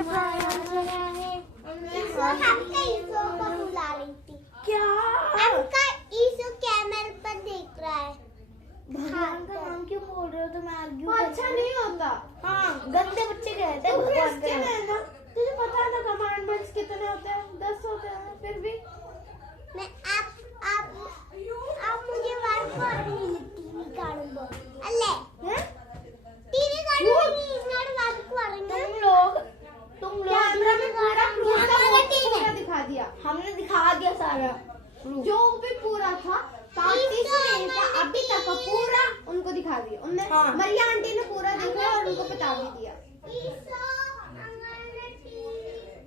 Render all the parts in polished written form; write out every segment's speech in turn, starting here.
हमका ईसो को बुला रही थी। क्या? हमका ईसो कैमरे पर देख रहा है। भगवान का नाम क्यों बोल रहे हो तुम? आर्ग्यू अच्छा नहीं होता। हाँ, गंदे बच्चे कहते हैं भगवान का क्रिश्चियन नाम। है ना, तुझे पता है ना कमांडमेंट्स कितने होते हैं? 10 होते हैं, फिर भी मैं आप मुझे बात कर नहीं टीवी काढूंगा अल्ले हैं टीवी काढूंगी इंगड़ बात करेंगे तुम लोग कैमरा में पूरा टीवी दिखा दिया। हमने दिखा दिया सारा जो भी पूरा था 35 मिनट का अभी तक का पूरा उनको दिखा दिया। उनने हाँ। मरिया आंटी ने पूरा देखा और उनको बता भी दिया। ईसो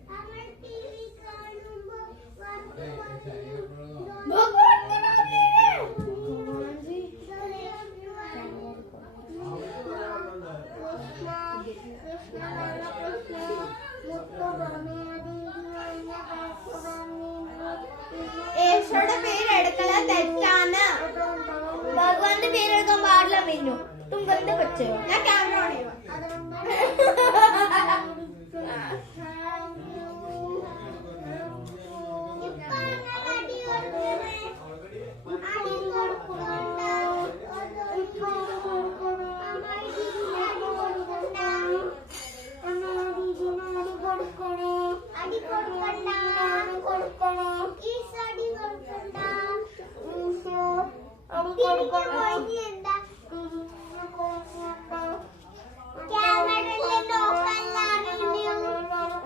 हमारे टीवी काढूंगा भगवान का नाम ले रहे हैं। भगवान जी യേശുടെ പേര് എടുക്കല തെറ്റാണ്. ഭഗവാന്റെ പേരെടുക്കാൻ പാടില്ല മെന്നു. तुम गंदे बच्चे हो. ഞാൻ ക്യാമറ ഓൺ ചെയ്യുവാ.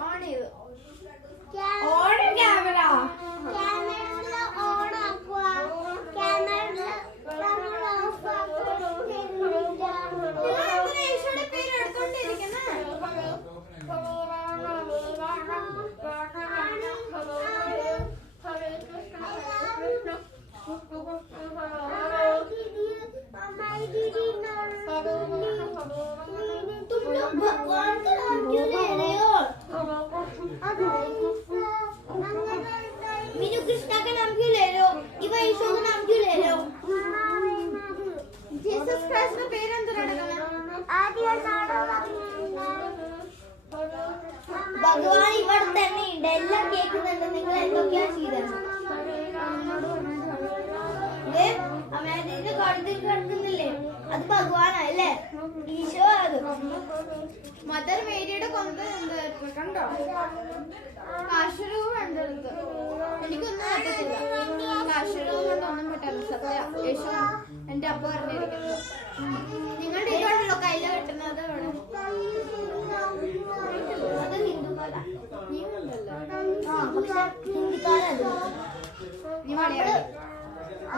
ഓൺ ചെയ്തു. On camera. നിങ്ങളെന്തിനാ യേശുടെ പേര് എടുത്തോണ്ടിരിക്കുന്നെ? तुम लोग भगवान का नाम क्यों ले रहे हो? मीनू कृष्णा का नाम क्यों ले रहे हो? इवा ईशो का नाम क्यों ले रहे हो? ജീസസ് ക്രൈസ്റ്റിന്റെ പേര് എന്തിനാ എടുക്കുന്നത്? ഭഗവാൻ ഇവിടെ തന്നെ ഉണ്ട്. എല്ലാം കേൾക്കുന്നുണ്ട്. നിങ്ങൾ എന്തൊക്കെയാ ചെയ്തത്? അമേരിക്കയുടെ കഴുത്തിൽ കിടക്കുന്നില്ലേ? അത് ഭഗവാനല്ലേ? ഈശോ അത്. മദർ മേരിയുടെ കൊന്ത എന്തായിരുന്നു കണ്ടോ? കാശുരൂപം ഉണ്ട് അടുത്ത്. എനിക്കൊന്നും പറ്റത്തില്ല. കാശുരൂപം കൊണ്ടൊന്നും പറ്റില്ല. സത്യം യേശു എന്റെ അപ്പ പറഞ്ഞിരിക്കുന്നത്. നിങ്ങളുടെ ഇതാണല്ലോ കയ്യില കെട്ടുന്നത്. അവിടെ അത് ഹിന്ദുക്കാരാ. നീ ഉണ്ടല്ലോ. പക്ഷെ ഹിന്ദിക്കാരല്ല. നീ മലയാളി.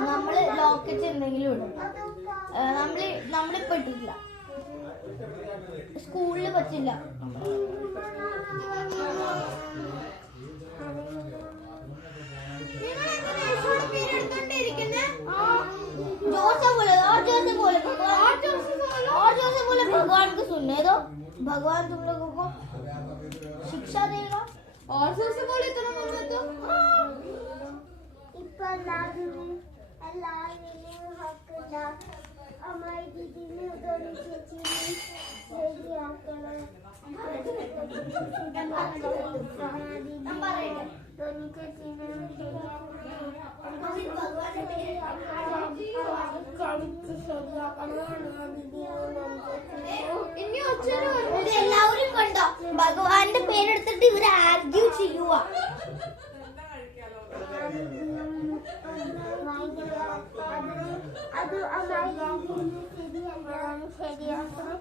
നമ്മള് ലോക്കറ്റ് എന്തെങ്കിലും ഇടും. നമ്മളിപ്പോ ഇട്ടിട്ടില്ല. സ്കൂളില് പറ്റില്ല. നിങ്ങളെന്തിനാ യേശുടെ പേര് എടുത്തോണ്ടിരിക്കുന്നെ? जोर से बोले और जोर से बोले और जोर से बोले भगवान को सुनने दो. भगवान तुम लोगों को शिक्षा देगा. और जोर से बोले तो बोलना तो. हमारी दीदी ने दोनों चेची ഇനി ഒച്ചനും എല്ലാവരും കണ്ടോ? ഭഗവാന്റെ പേരെടുത്തിട്ട് ഇവര് ആർഗ്യൂ ചെയ്യുക. അത് ശരിയാക്കണം.